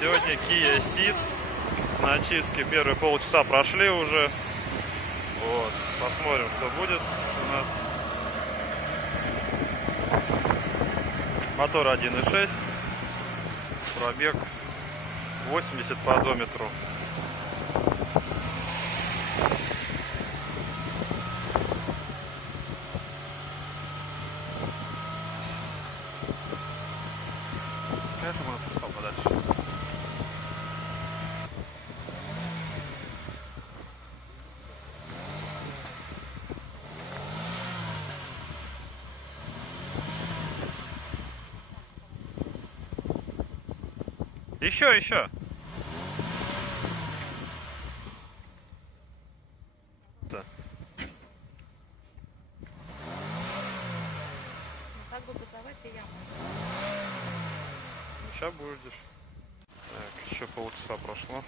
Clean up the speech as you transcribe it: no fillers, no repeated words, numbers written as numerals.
Сегодня Kia Ceed на очистке. Первые полчаса прошли уже. Вот. Посмотрим, что будет у нас. Мотор 1.6. Пробег 80 по одометру. Это мы отпускал подальше. Еще. Как бы базовать и яму. Сейчас будешь. Так, еще полчаса прошло.